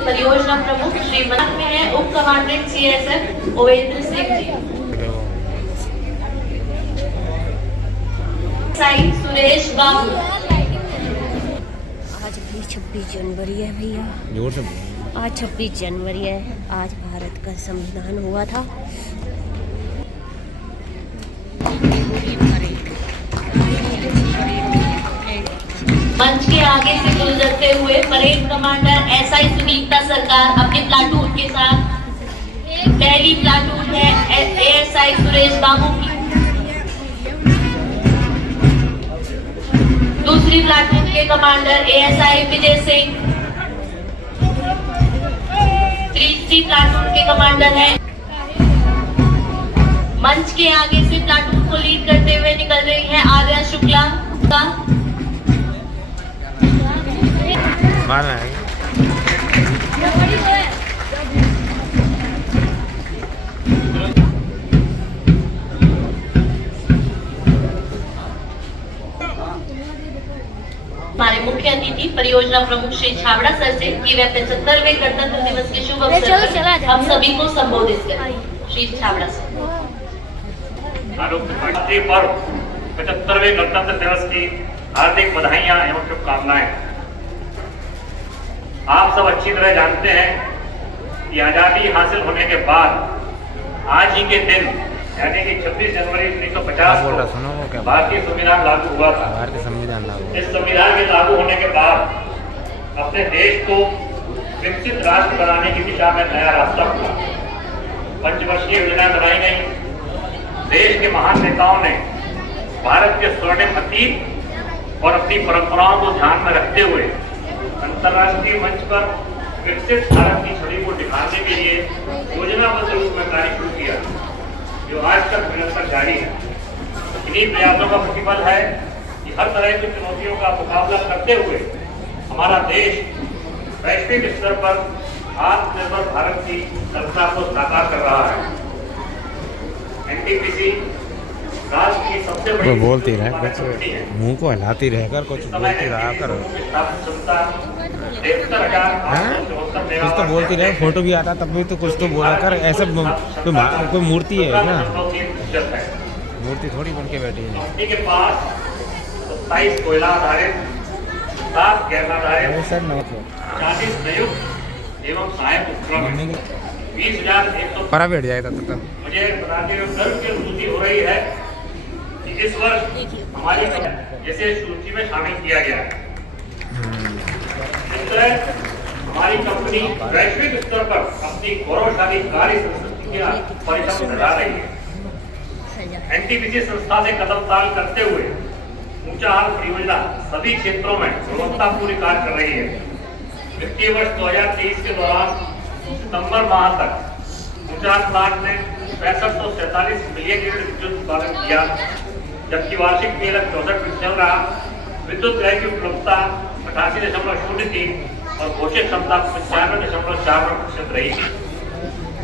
परियोजना प्रमुख श्री मन में है उप कमांडेंट CSF ओवेंद्र सिंह जी, साई सुरेश बाबू। आज भी 26 जनवरी है भैया, जोर से आज 26 जनवरी है। आज भारत का संविधान हुआ था। मंच के आगे से गुजरते हुए परेड कमांडर SI सुनीता सरकार अपने प्लाटून के साथ, पहली प्लाटून है ASI सुरेश बाबू की, दूसरी प्लाटून के कमांडर ASI विजय सिंह, तीसरी प्लाटून के कमांडर है। मंच के आगे से प्लाटून को लीड करते हुए निकल रही है आर्या शुक्ला का। मारना है। हमारे मुख्य अतिथि परियोजना प्रमुख श्री छाबड़ा सर से कि वे 75वें गणतंत्र दिवस के शुभ अवसर पर हम सभी को संबोधित करें। श्री छाबड़ा सर। राष्ट्रीय पर्व 75वें गणतंत्र दिवस की हार्दिक बधाइयां एवं शुभकामनाएं। आप सब अच्छी तरह जानते हैं कि आजादी हासिल होने के बाद आज ही के दिन यानी कि 26 जनवरी 1950 को भारतीय संविधान लागू हुआ था। भारतीय संविधान लागू, इस संविधान के लागू होने के बाद अपने देश को विकसित राष्ट्र बनाने की दिशा में नया रास्ता खुला। पंचवर्षीय योजना बनाई गई। देश के महान नेताओं ने भारत के स्वर्णिम अतीत और अपनी परंपराओं को ध्यान में रखते हुए अंतर्राष्ट्रीय मंच पर विकसित भारत की छवि को दिखाने के लिए योजनाबद्ध रूप में कार्य शुरू किया, जो आज तक निरंतर जारी है। इन्हीं प्रयासों का प्रतिफल है कि हर तरह की चुनौतियों का मुकाबला करते हुए हमारा देश वैश्विक स्तर पर आत्मनिर्भर भारत की कल्पना को साकार कर रहा है। NTPC राष्ट्र की सबसे बड़ी बोलती रहे, कुछ मुंह को हिलाती रहकर कुछ बोलती रहा कर। कुछ तो बोलती रहे, फोटो भी आता तब भी तो कुछ तो बोला कर। ऐसा कोई मूर्ति है ना, मूर्ति थोड़ी बन के बैठी है। कंपनी के पास 27 कोयला आधारित, 7 गैस आधारित, 40 संयुक्त एवं सहायक उपक्रम, 20,100 परा बैठ जाएगा तब। मुझे बताते हुए गर्व की अनुभूति हो रही है कि इस वर्ष हमारी जैसे सूची में शामिल किया गया है। इस तरह हमारी कंपनी वैश्विक स्तर पर अपनी गौरवशाली कार्य संस्कृति का परिश्रम बढ़ा रही है। NTPC संस्था से कदम ताल करते हुए ऊंचाहार परियोजना सभी क्षेत्रों में गुणवत्तापूर्ण कार्य कर रही है। वित्तीय वर्ष 2023 के दौरान सितंबर माह तक ऊंचाहार प्लांट ने 6547 मिलियन यूनिट विद्युत उत्पादन किया, जबकि वार्षिक PLF 64% चल रहा। विद्युत व्यय की उपलब्धता 88.03 और घोषित क्षमता 95.49% रही।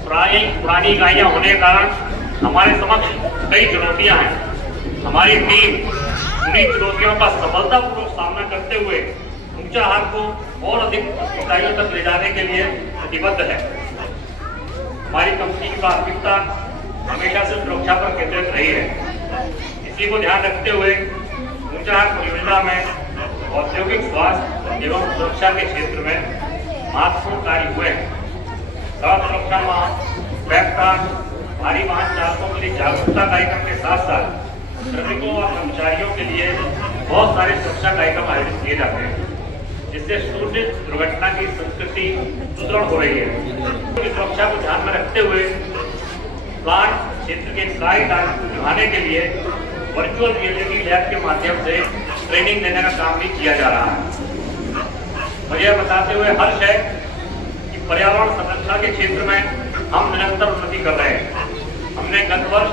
पुरानी इकाइयां होने के कारण हमारे समक्ष कई चुनौतियां हैं। हमारी टीम उन्हीं चुनौतियों का सफलतापूर्वक सामना करते हुए ऊंचाहार को और अधिक ऊंचाइयों तक ले जाने के लिए प्रतिबद्ध है। हमारी कंपनी की प्राथमिकता हमेशा से सुरक्षा पर केंद्रित रही है। इसी को ध्यान रखते हुए ऊंचाहार परियोजना में औद्योगिक स्वास्थ्य एवं सुरक्षा के क्षेत्र में महत्वपूर्ण कार्य हुए हैं। सड़क सुरक्षा माह, बैकटान, भारी वाहन चालकों के लिए जागरूकता कार्यक्रम के साथ साथ श्रमिकों और कर्मचारियों के लिए बहुत सारे सुरक्षा कार्यक्रम आयोजित किए जाते हैं, जिससे शून्य दुर्घटना की संस्कृति सुदृढ़ हो रही है। सुरक्षा को ध्यान में रखते हुए प्लांट क्षेत्र के कार्य को निभाने के लिए वर्चुअल रियलिटी लैब के माध्यम से ट्रेनिंग देने का काम भी किया जा रहा है। मुझे बताते हुए हर्ष है कि पर्यावरण संरक्षण के क्षेत्र में हम निरंतर उन्नति कर रहे हैं। हमने गत वर्ष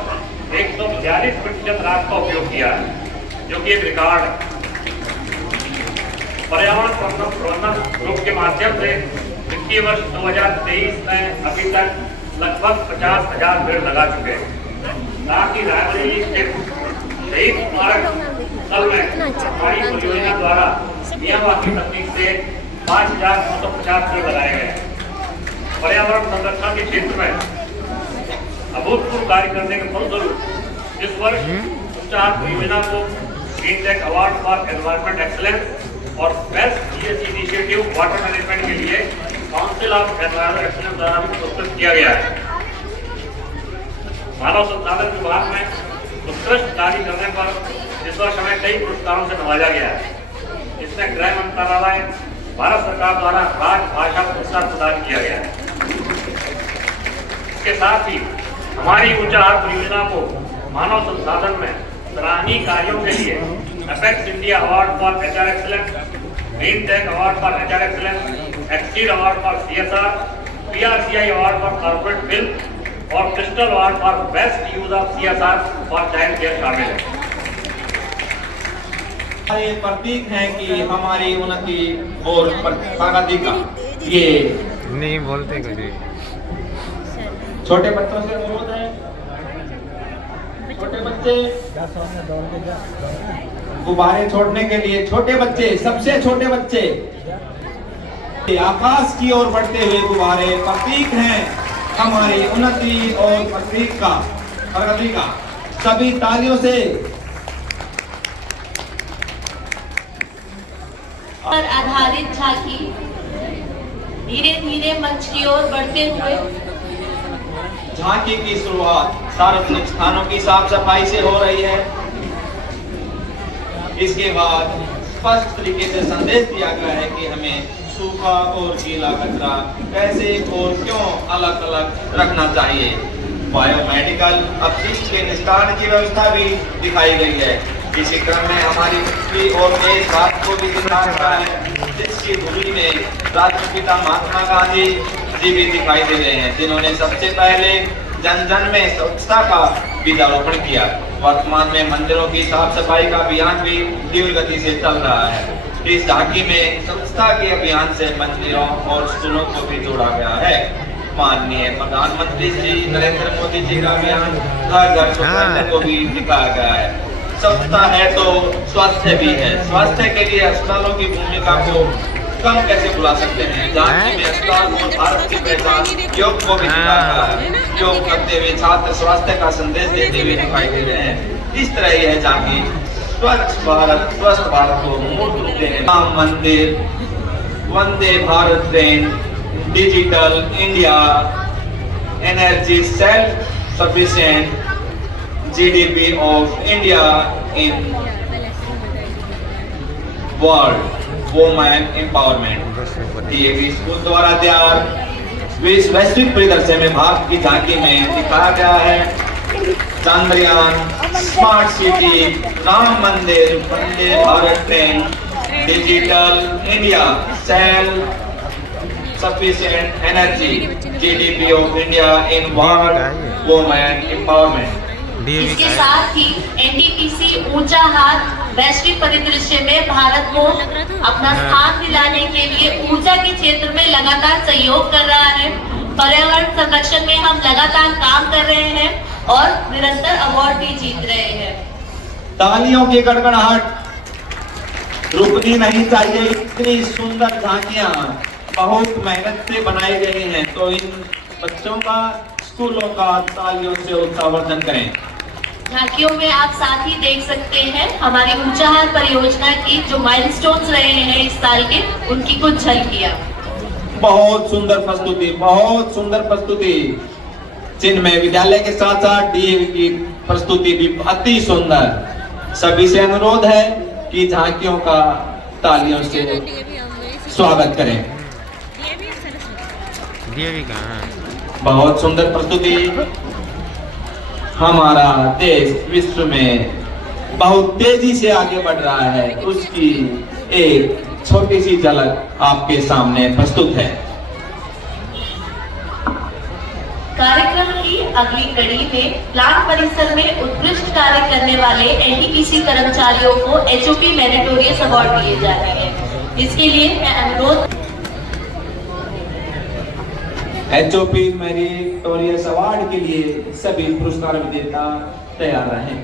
142% राख का उपयोग किया है, जो कि एक रिकॉर्ड है। पर्यावरण प्रबंधन ग्रुप के माध्यम से वित्तीय वर्ष 2023 में अभी तक लगभग 50,000 पेड़ लगा चुके हैं। साथ ही रायबरेली स्थित शहीद स्मारक स्थल में हमारी परियोजना द्वारा नियमवादी तकनीक से 5,950 पेड़ लगाए गए। पर्यावरण संरक्षण के क्षेत्र में अभूतपूर्व कार्य करने के फलस्वरूप इस वर्ष उच्च हाथ परियोजना को green tech award for environment excellence और best GS initiative water management के लिए काउंसिल ऑफ एनवायरमेंट एक्सीलेंस द्वारा पुरस्कृत किया गया है। मानव संसाधन विभाग में उत्कृष्ट कार्य करने पर इस वर्ष हमें कई पुरस्कारों से नवाजा गया है। इसमें गृह मंत्रालय, भारत सरकार द्वारा राजभाषा पुरस्कार प्रदान किया गया है। इसके साथ ही हमारी उच्च आहार परियोजना को मानव संसाधन में सराहनीय कार्यों के लिए apex India award for HR excellence, green tech award for HR excellence, exceed award for CSR, PRCI award for corporate film और crystal award for best use of CSR for child care शामिल है। ये प्रतीक है कि हमारी उन्नति और प्रगति का ये नहीं बोलते कभी। छोटे बच्चों से अनुरोध है, छोटे बच्चे गुब्बारे छोड़ने के लिए, छोटे बच्चे, सबसे छोटे बच्चे आकाश की ओर बढ़ते हुए गुब्बारे प्रतीक हैं हमारी उन्नति और प्रगति का। सभी तालियों से पर आधारित झांकी धीरे धीरे मंच की ओर बढ़ते हुए झांकी की शुरुआत सार्वजनिक स्थानों की साफ सफाई से हो रही है। इसके बाद स्पष्ट तरीके से संदेश दिया गया है कि हमें सूखा और गीला कचरा कैसे और क्यों अलग अलग रखना चाहिए। बायोमेडिकल अपशिष्ट के निस्तारण की व्यवस्था भी दिखाई गई है। इसी क्रम में हमारी पृथ्वी और देश भारत को भी दिखाया गया है, जिसकी धुरी में राष्ट्रपिता महात्मा गांधी जी भी दिखाई दे रहे हैं, जिन्होंने सबसे पहले जन जन में स्वच्छता का बीजारोपण किया। वर्तमान में मंदिरों की साफ सफाई का अभियान भी तीव्र गति से चल रहा है। इस झांकी में स्वच्छता के अभियान से मंदिरों और स्कूलों को भी जोड़ा गया है। माननीय प्रधानमंत्री श्री नरेंद्र मोदी जी का अभियान घर घर शौचालय को भी दिखाया गया है। स्वच्छता है तो स्वास्थ्य भी है। स्वास्थ्य के लिए अस्पतालों की भूमिका को कम कैसे भुला सकते हैं। झांकी में अस्पताल और भारत की पहचान योग को भी दिखाया गया है। योग करते हुए छात्र स्वास्थ्य का संदेश देते हुए दिखाई दे रहे हैं। इस तरह यह झांकी स्वच्छ भारत, स्वस्थ भारत को मूर्त रूप देने, Ram Mandir, Vande Bharat train, digital India, energy self sufficient, GDP of India in World, Women Empowerment। DAV school द्वारा तैयार वैश्विक परिदृश्य में भारत की झांकी में दिखाया गया है। Chandrayaan, smart city, Ram Mandir, Vande Bharat train, digital India, self sufficient energy, GDP of India in World, Women Empowerment। इसके साथ ही एनटीपीसी ऊंचा हाथ वैश्विक परिदृश्य में भारत को अपना स्थान दिलाने के लिए ऊर्जा के क्षेत्र में लगातार सहयोग कर रहा है। पर्यावरण संरक्षण में हम लगातार काम कर रहे हैं और निरंतर अवार्ड भी जीत रहे हैं। तालियों की गड़गड़ाहट रुकनी नहीं चाहिए। इतनी सुंदर झांकियां बहुत मेहनत से बनाई गई हैं, तो इन बच्चों का, स्कूलों का तालियों से उत्साहवर्धन करें। झांकियों में आप साथ ही देख सकते हैं हमारी ऊंचा हाथ परियोजना की जो माइलस्टोन्स रहे हैं इस साल के, उनकी कुछ झलकियां। बहुत सुंदर प्रस्तुति, बहुत सुंदर प्रस्तुति। जिनमें विद्यालय के साथ साथ डीएवी की प्रस्तुति भी अति सुंदर। सभी से अनुरोध है कि झांकियों का तालियों से स्वागत करें। बहुत सुंदर प्रस्तुति। हमारा देश विश्व में बहुत तेजी से आगे बढ़ रहा है, उसकी एक छोटी सी झलक आपके सामने प्रस्तुत है। कार्यक्रम की अगली कड़ी में प्लांट परिसर में उत्कृष्ट कार्य करने वाले एनटीपीसी कर्मचारियों को एचओपी मेरिटोरियस अवार्ड दिए जा रहे हैं। इसके लिए मैं अनुरोध एचओपी मेरिटोरियस अवार्ड के लिए सभी पुरस्कार विजेता तैयार रहें।